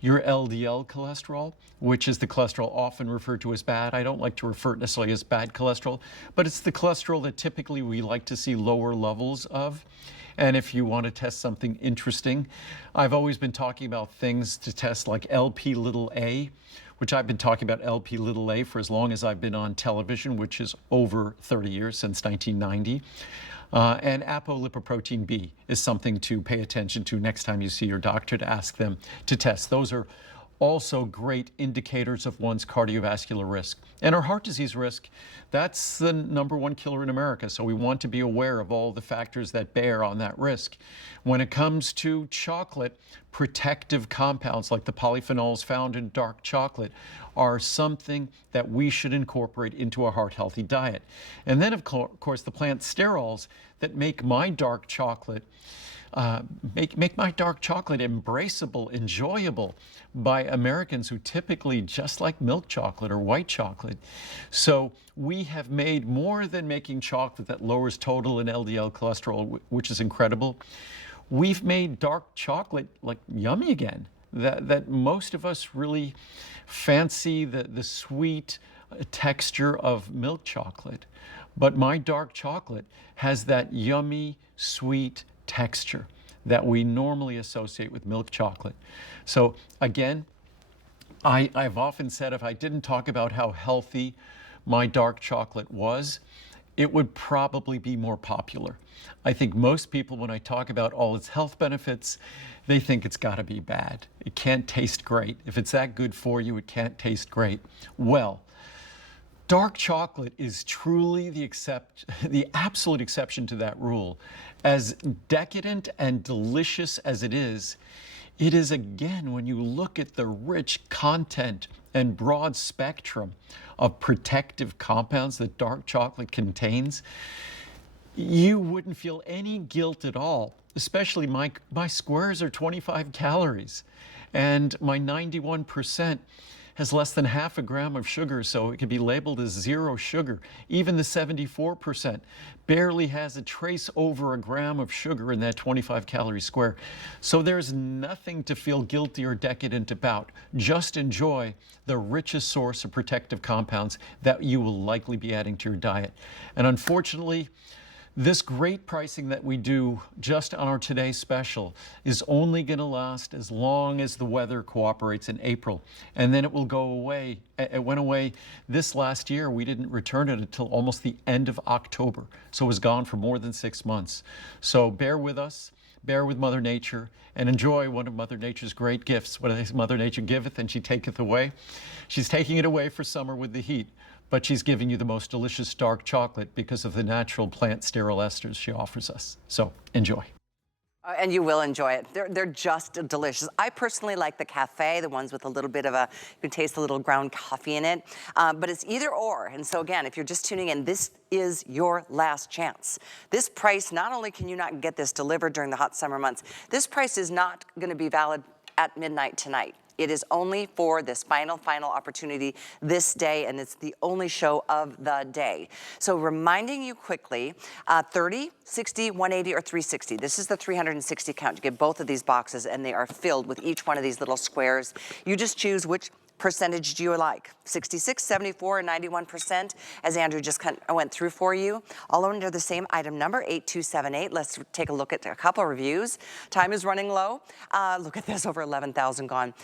your LDL cholesterol, which is the cholesterol often referred to as bad. I don't like to refer it necessarily as bad cholesterol, but it's the cholesterol that typically we like to see lower levels of. And if you want to test something interesting, I've always been talking about things to test like LP little a, which I've been talking about LP little a for as long as I've been on television, which is over 30 years, since 1990. And apolipoprotein B is something to pay attention to next time you see your doctor, to ask them to test. Those are also great indicators of one's cardiovascular risk. And our heart disease risk, that's the #1 killer in America. So we want to be aware of all the factors that bear on that risk. When it comes to chocolate, protective compounds like the polyphenols found in dark chocolate are something that we should incorporate into a heart-healthy diet. And then, of course, the plant sterols that make my dark chocolate make my dark chocolate embraceable, enjoyable by Americans who typically just like milk chocolate or white chocolate. So we have made more than making chocolate that lowers total and LDL cholesterol, which is incredible. We've made dark chocolate like yummy again. That most of us really fancy the sweet texture of milk chocolate. But my dark chocolate has that yummy, sweet texture that we normally associate with milk chocolate. So again, I've often said if I didn't talk about how healthy my dark chocolate was, it would probably be more popular. I think most people, when I talk about all its health benefits, they think it's got to be bad. It can't taste great. If it's that good for you, it can't taste great. Well, dark chocolate is truly the absolute exception to that rule. As decadent and delicious as it is again, when you look at the rich content and broad spectrum of protective compounds that dark chocolate contains, you wouldn't feel any guilt at all. Especially my squares are 25 calories and my 91% has less than half a gram of sugar, so it can be labeled as 0 sugar. Even the 74% barely has a trace over a gram of sugar in that 25 calorie square. So there's nothing to feel guilty or decadent about. Just enjoy the richest source of protective compounds that you will likely be adding to your diet. And unfortunately, this great pricing that we do just on our Today Special is only going to last as long as the weather cooperates in April. And then it will go away. It went away this last year. We didn't return it until almost the end of October. So it was gone for more than 6 months. So bear with us, bear with Mother Nature, and enjoy one of Mother Nature's great gifts. What is Mother Nature giveth and she taketh away? She's taking it away for summer with the heat. But she's giving you the most delicious dark chocolate because of the natural plant sterol esters she offers us. So enjoy. And you will enjoy it. They're just delicious. I personally like the cafe, the ones with a little bit of you can taste a little ground coffee in it. But it's either or. And so again, if you're just tuning in, this is your last chance. This price, not only can you not get this delivered during the hot summer months, this price is not going to be valid at midnight tonight. It is only for this final opportunity this day, and it's the only show of the day. So reminding you quickly, 30, 60, 180, or 360. This is the 360 count. You get both of these boxes, and they are filled with each one of these little squares. You just choose which percentage do you like? 66, 74, or 91%, as Andrew just went through for you. All under the same item number, 8278. Let's take a look at a couple reviews. Time is running low. Look at this, over 11,000 gone.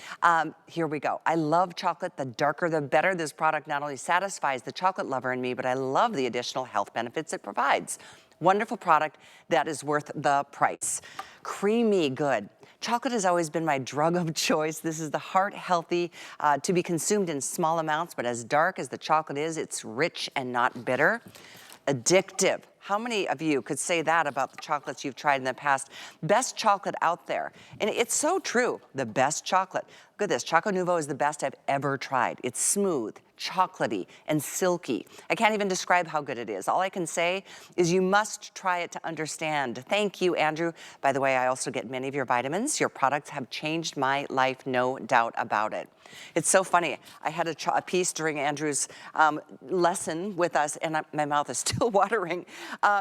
Here we go. I love chocolate. The darker, the better. This product not only satisfies the chocolate lover in me, but I love the additional health benefits it provides. Wonderful product that is worth the price. Creamy good. Chocolate has always been my drug of choice. This is the heart healthy, to be consumed in small amounts, but as dark as the chocolate is, it's rich and not bitter. Addictive. How many of you could say that about the chocolates you've tried in the past? Best chocolate out there. And it's so true, the best chocolate. Look at this, Choco Nouveau is the best I've ever tried. It's smooth, chocolatey and silky. I can't even describe how good it is. All I can say is you must try it to understand. Thank you, Andrew. By the way, I also get many of your vitamins. Your products have changed my life, no doubt about it. It's so funny. I had a piece during Andrew's lesson with us, and my mouth is still watering.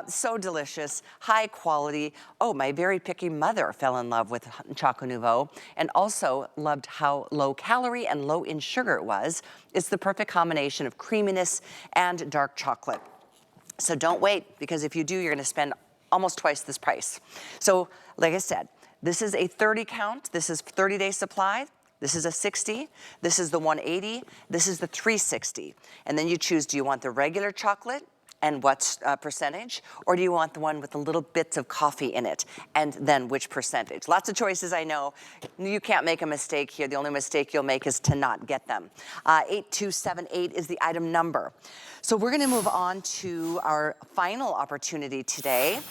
So delicious, high quality. Oh, my very picky mother fell in love with Choco Nouveau and also loved how low calorie and low in sugar it was. It's the perfect combination of creaminess and dark chocolate. So don't wait, because if you do, you're gonna spend almost twice this price. So like I said, this is a 30 count. This is 30-day supply. This is a 60, this is the 180, this is the 360. And then you choose, do you want the regular chocolate and what percentage, or do you want the one with the little bits of coffee in it, and then which percentage? Lots of choices, I know. You can't make a mistake here. The only mistake you'll make is to not get them. 8278 is the item number. So we're gonna move on to our final opportunity today.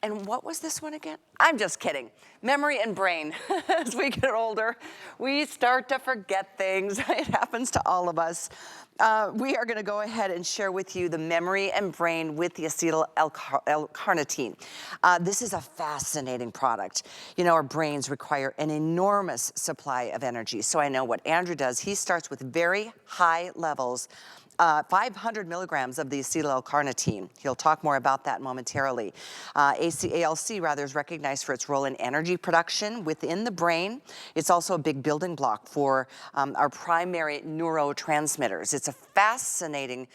And what was this one again? I'm just kidding. Memory and brain. As we get older, we start to forget things. It happens to all of us. We are gonna go ahead and share with you the memory and brain with the acetyl L-carnitine. This is a fascinating product. You know, our brains require an enormous supply of energy. So I know what Andrew does. He starts with very high levels, 500 milligrams of the acetyl L-carnitine. He'll talk more about that momentarily. ALC rather is recognized for its role in energy production within the brain. It's also a big building block for our primary neurotransmitters. It's a fascinating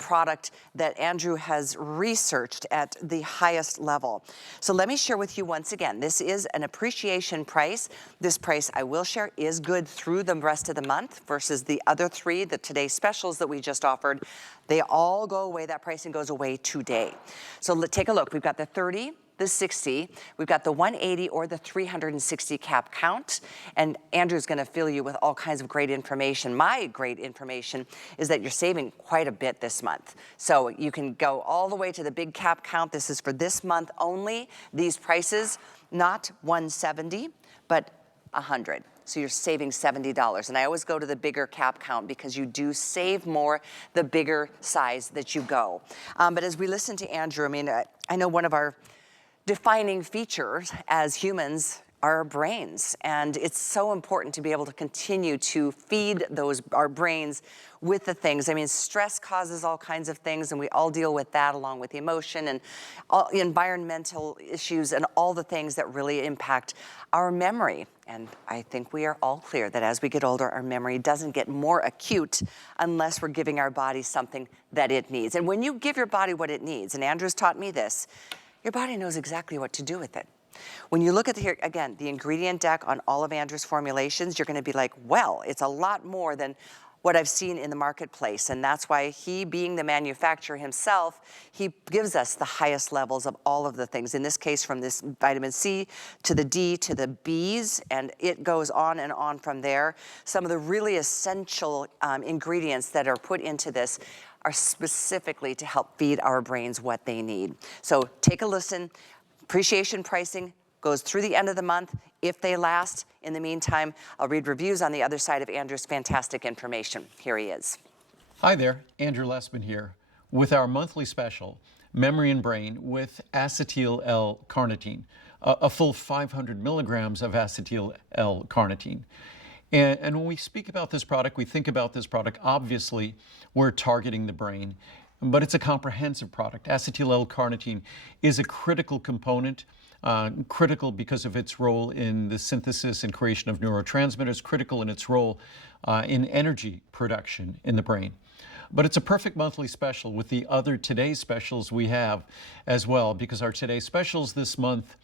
product that Andrew has researched at the highest level. So let me share with you once again, this is an appreciation price. This price, I will share, is good through the rest of the month versus the other three, the Today Specials that we just offered. They all go away. That pricing goes away today. So take a look. We've got the 30, the 60, we've got the 180 or the 360 cap count, and Andrew's gonna fill you with all kinds of great information. My great information is that you're saving quite a bit this month. So you can go all the way to the big cap count. This is for this month only. These prices, not 170, but 100. So you're saving $70. And I always go to the bigger cap count because you do save more the bigger size that you go. But as we listen to Andrew, I mean, I know one of our defining features as humans are our brains. And it's so important to be able to continue to feed our brains with the things. I mean, stress causes all kinds of things, and we all deal with that along with emotion and all environmental issues and all the things that really impact our memory. And I think we are all clear that as we get older, our memory doesn't get more acute unless we're giving our body something that it needs. And when you give your body what it needs, and Andrew's taught me this, your body knows exactly what to do with it. When you look at here, again, the ingredient deck on all of Andrew's formulations, you're gonna be like, well, it's a lot more than what I've seen in the marketplace. And that's why he, being the manufacturer himself, he gives us the highest levels of all of the things. In this case, from this vitamin C to the D to the Bs, and it goes on and on from there. Some of the really essential ingredients that are put into this are specifically to help feed our brains what they need. So take a listen. Appreciation pricing goes through the end of the month if they last. In the meantime, I'll read reviews on the other side of Andrew's fantastic information. Here he is. Hi there, Andrew Lessman here with our monthly special, Memory and Brain with acetyl L-carnitine, a full 500 milligrams of acetyl L-carnitine. And when we speak about this product, we think about this product, obviously, we're targeting the brain, but it's a comprehensive product. Acetyl L-carnitine is a critical component, critical because of its role in the synthesis and creation of neurotransmitters, critical in its role in energy production in the brain. But it's a perfect monthly special with the other Today Specials we have as well, because our Today Specials this month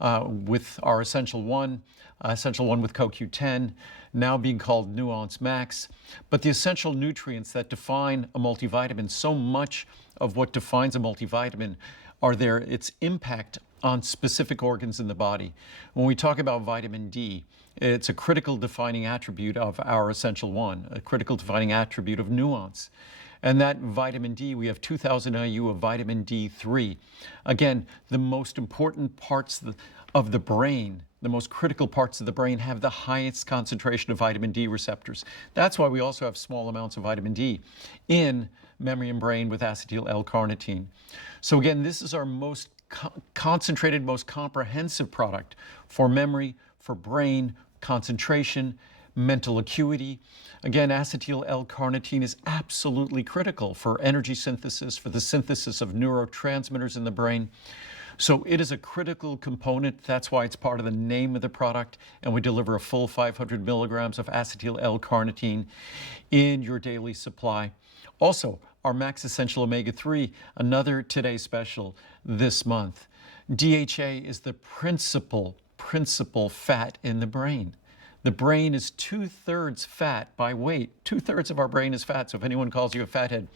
with our Essential One with CoQ10, now being called Nuance Max. But the essential nutrients that define a multivitamin, so much of what defines a multivitamin are there, its impact on specific organs in the body. When we talk about vitamin D, it's a critical defining attribute of our Essential One, a critical defining attribute of Nuance. And that vitamin D, we have 2,000 IU of vitamin D3. Again, the most important parts of the brain the most critical parts of the brain, have the highest concentration of vitamin D receptors. That's why we also have small amounts of vitamin D in memory and brain with acetyl L-carnitine. So again, this is our most concentrated, most comprehensive product for memory, for brain, concentration, mental acuity. Again, acetyl L-carnitine is absolutely critical for energy synthesis, for the synthesis of neurotransmitters in the brain. So it is a critical component. That's why it's part of the name of the product. And we deliver a full 500 milligrams of acetyl L-carnitine in your daily supply. Also, our Max Essential Omega-3, another Today Special this month. DHA is the principal fat in the brain. The brain is 2/3 fat by weight. 2/3 of our brain is fat. So if anyone calls you a fathead,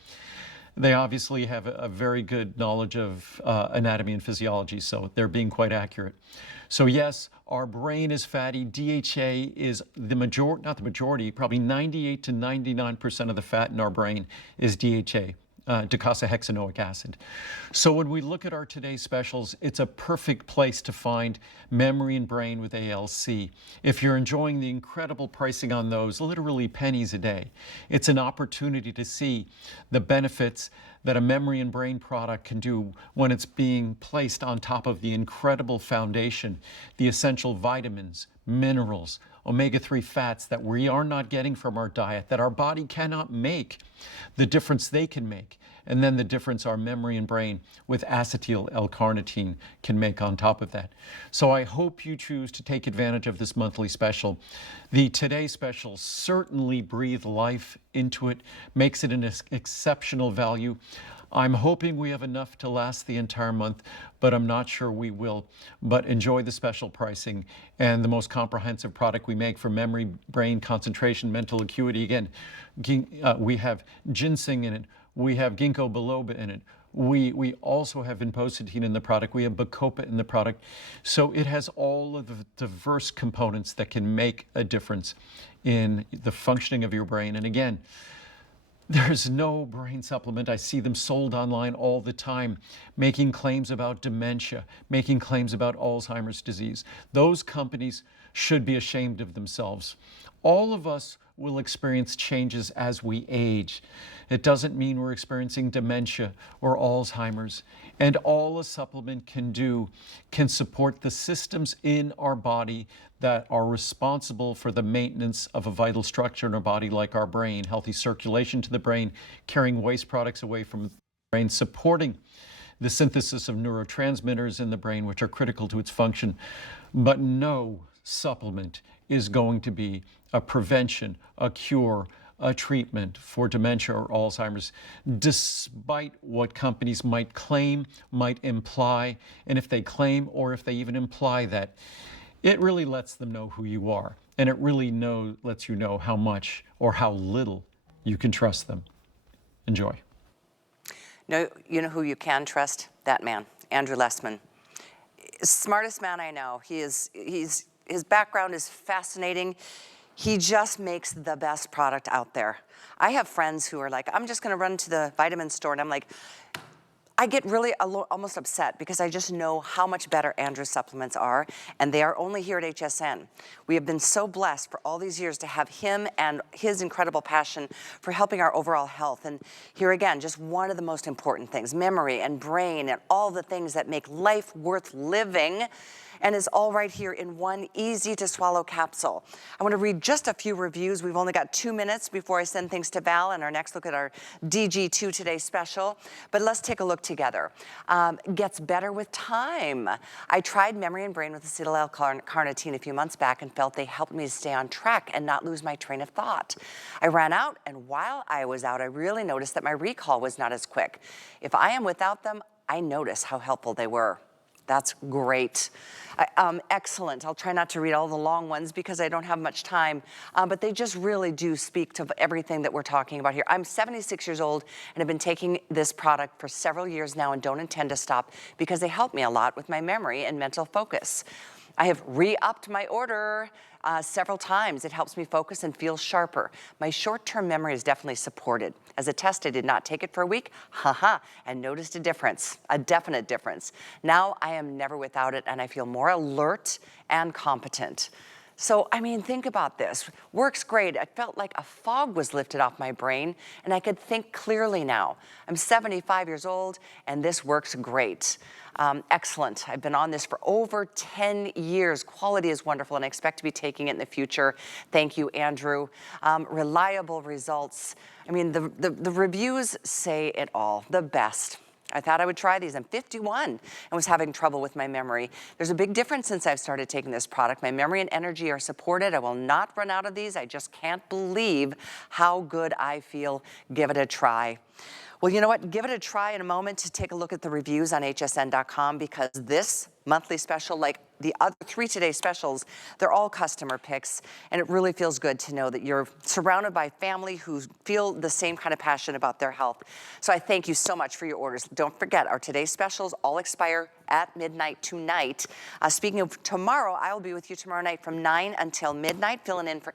they obviously have a very good knowledge of anatomy and physiology, so they're being quite accurate. So yes, our brain is fatty. DHA is the majority, not the majority, probably 98 to 99% of the fat in our brain is DHA. Docosahexaenoic acid. So when we look at our today's specials, it's a perfect place to find memory and brain with ALC. If you're enjoying the incredible pricing on those, literally pennies a day, it's an opportunity to see the benefits that a memory and brain product can do when it's being placed on top of the incredible foundation, the essential vitamins, minerals, omega-3 fats that we are not getting from our diet, that our body cannot make, the difference they can make, and then the difference our memory and brain with acetyl L-carnitine can make on top of that. So I hope you choose to take advantage of this monthly special. The Today Special certainly breathes life into it, makes it an exceptional value. I'm hoping we have enough to last the entire month, but I'm not sure we will. But enjoy the special pricing and the most comprehensive product we make for memory, brain, concentration, mental acuity. Again, we have ginseng in it. We have ginkgo biloba in it. We also have vinpocetine in the product. We have bacopa in the product. So it has all of the diverse components that can make a difference in the functioning of your brain. And again, there's no brain supplement. I see them sold online all the time, making claims about dementia, making claims about Alzheimer's disease. Those companies should be ashamed of themselves. All of us will experience changes as we age. It doesn't mean we're experiencing dementia or Alzheimer's. And all a supplement can do can support the systems in our body that are responsible for the maintenance of a vital structure in our body, like our brain, healthy circulation to the brain, carrying waste products away from the brain, supporting the synthesis of neurotransmitters in the brain, which are critical to its function. But no supplement is going to be a prevention, a cure, a treatment for dementia or Alzheimer's, despite what companies might claim, might imply. And if they claim or if they even imply that, it really lets them know who you are. And it really lets you know how much or how little you can trust them. Enjoy. No, you know who you can trust? That man, Andrew Lessman. Smartest man I know. His background is fascinating. He just makes the best product out there. I have friends who are like, I'm just gonna run to the vitamin store, and I'm like, I get really almost upset because I just know how much better Andrew's supplements are, and they are only here at HSN. We have been so blessed for all these years to have him and his incredible passion for helping our overall health. And here again, just one of the most important things, memory and brain and all the things that make life worth living, and is all right here in one easy to swallow capsule. I want to read just a few reviews. We've only got 2 minutes before I send things to Val and our next look at our DG2 Today Special. But let's take a look together. Gets better with time. I tried memory and brain with acetyl L-carnitine a few months back and felt they helped me to stay on track and not lose my train of thought. I ran out, and while I was out, I really noticed that my recall was not as quick. If I am without them, I notice how helpful they were. That's great. Excellent. I'll try not to read all the long ones because I don't have much time, but they just really do speak to everything that we're talking about here. I'm 76 years old and have been taking this product for several years now and don't intend to stop because they help me a lot with my memory and mental focus. I have re-upped my order several times. It helps me focus and feel sharper. My short-term memory is definitely supported. As a test, I did not take it for a week, and noticed a difference, a definite difference. Now I am never without it, and I feel more alert and competent. So, I mean, think about this. Works great. I felt like a fog was lifted off my brain, and I could think clearly now. I'm 75 years old, and this works great. Excellent. I've been on this for over 10 years. Quality is wonderful, and I expect to be taking it in the future. Thank you, Andrew. Reliable results. I mean, the reviews say it all, the best. I thought I would try these. I'm 51 and was having trouble with my memory. There's a big difference since I've started taking this product. My memory and energy are supported. I will not run out of these. I just can't believe how good I feel. Give it a try. Well, you know what? Give it a try in a moment to take a look at the reviews on hsn.com, because this monthly special, like the other 3 Today specials, they're all customer picks, and it really feels good to know that you're surrounded by family who feel the same kind of passion about their health. So I thank you so much for your orders. Don't forget, our Today specials all expire at midnight tonight. Speaking of tomorrow, I will be with you tomorrow night from 9 until midnight, filling in for